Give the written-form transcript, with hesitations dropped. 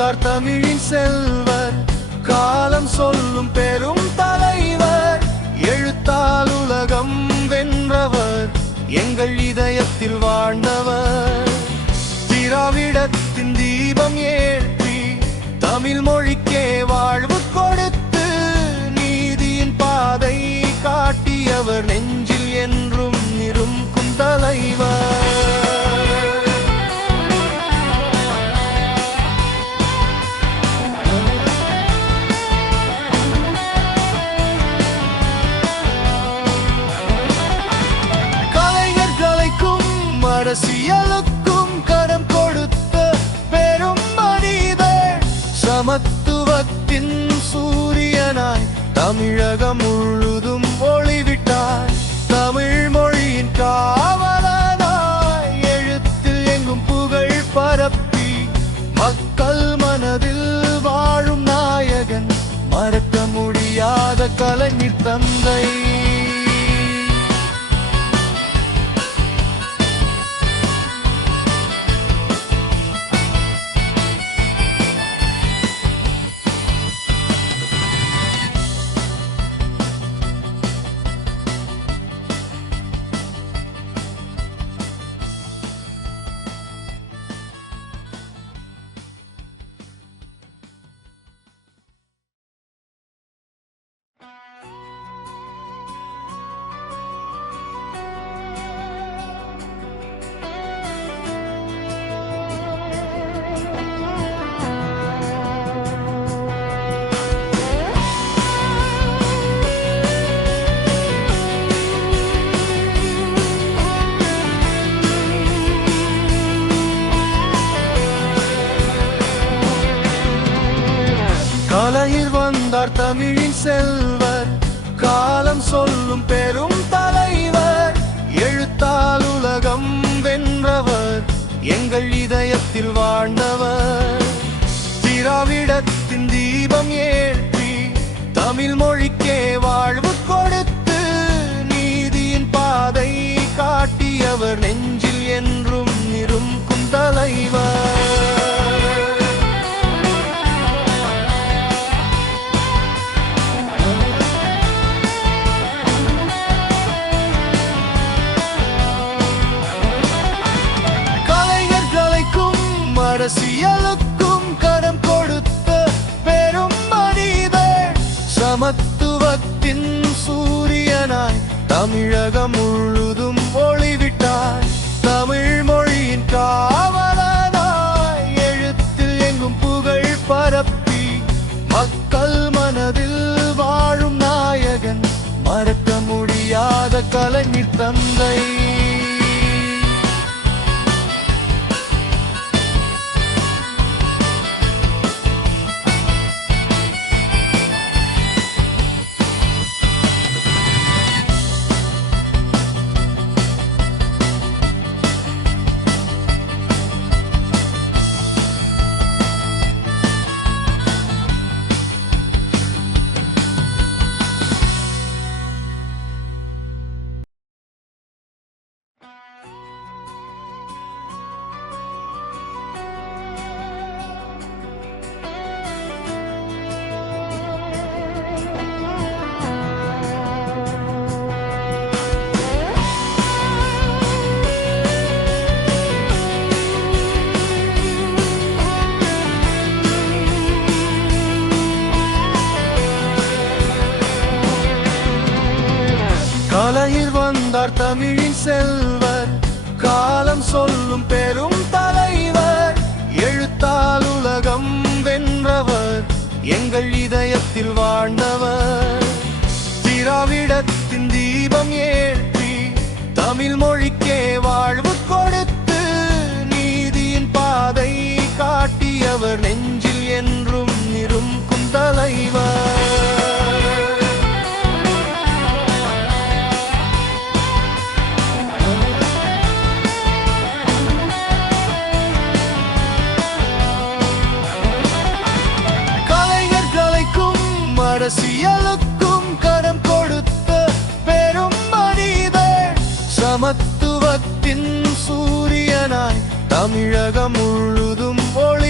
வந்தார் தமிழின் செல்வர், காலம் சொல்லும் பெரும் தலைவர். எழுத்தால் உலகம் வென்றவர், எங்கள் இதயத்தில் வாழ்ந்தவர். திராவிடத்தின் தீபம் ஏற்றி தமிழ் மொழிக்கே வாழ்வு கொடுத்து நீதியின் பாதை காட்டியவர், நெஞ்சில் என்றும் இருக்கும் தலைவர். அரசியலுக்கும் கரம் கொடுத்த பெரும் மனிதர், சமத்துவத்தின் சூரியனாய் தமிழகம் முழுதும் ஒளிவிட்டார். தமிழ் மொழியின் காவலனாய் எழுத்தில் எங்கும் புகழ் பரப்பி மக்கள் மனதில் வாழும் நாயகன், மறக்க முடியாத கலைஞர் தந்தை. கலையில் வந்தார் தமிழின் செல்வர், காலம் சொல்லும் பெரும் தலைவர். எழுத்தால் உலகம் வென்றவர், எங்கள் இதயத்தில் வாழ்ந்தவர். திராவிடத்தின் தீபம் ஏற்றி தமிழ் மொழிக்கே வாழ்வு கொடுத்து நீதியின் பாதை காட்டியவர், நெஞ்சில் என்றும் இருக்கும் தலைவர். அரசியலுக்கும் கரம் கொடுத்த பெரும் மனிதர், சமத்துவத்தின் சூரியனாய் தமிழகம் முழுதும் ஒளிவிட்டார். தமிழ் மொழியின் காவலனாய் எழுத்தில் எங்கும் புகழ் பரப்பி மக்கள் மனதில் வாழும் நாயகன், மறக்க முடியாத கலைஞர் தந்தை. கலைஞர் கலைக்கும் அரசியலுக்கும் கரம் கொடுத்த பெரும் மனிதர், சமத்துவத்தின் சூரியனாய் தமிழகம் முழுதும் ஒளிவிட்டார். தமிழ் மொழியின் காவலனாய் எழுத்தில் எங்கும் புகழ் பரப்பி மக்கள் மனதில் வாழும் நாயகன், மறக்க முடியாத கலைஞர் தந்தை. கலையில் வந்தார் தமிழின் செல்வர், காலம் சொல்லும் பெரும் தலைவர். எழுத்தால் உலகம் வென்றவர், எங்கள் இதயத்தில் வாழ்ந்தவர். திராவிடத்தின் தீபம் ஏற்றி தமிழ் மொழிக்கே வாழ்வு கொடுத்து நீதியின் பாதை காட்டியவர், நெஞ்சில் என்றும் இருக்கும் தலைவர். அரசியலுக்கும் கரம் கொடுத்த பெரும் மனிதர், சமத்துவத்தின் சூரியனாய் தமிழகம் முழுதும் ஒளி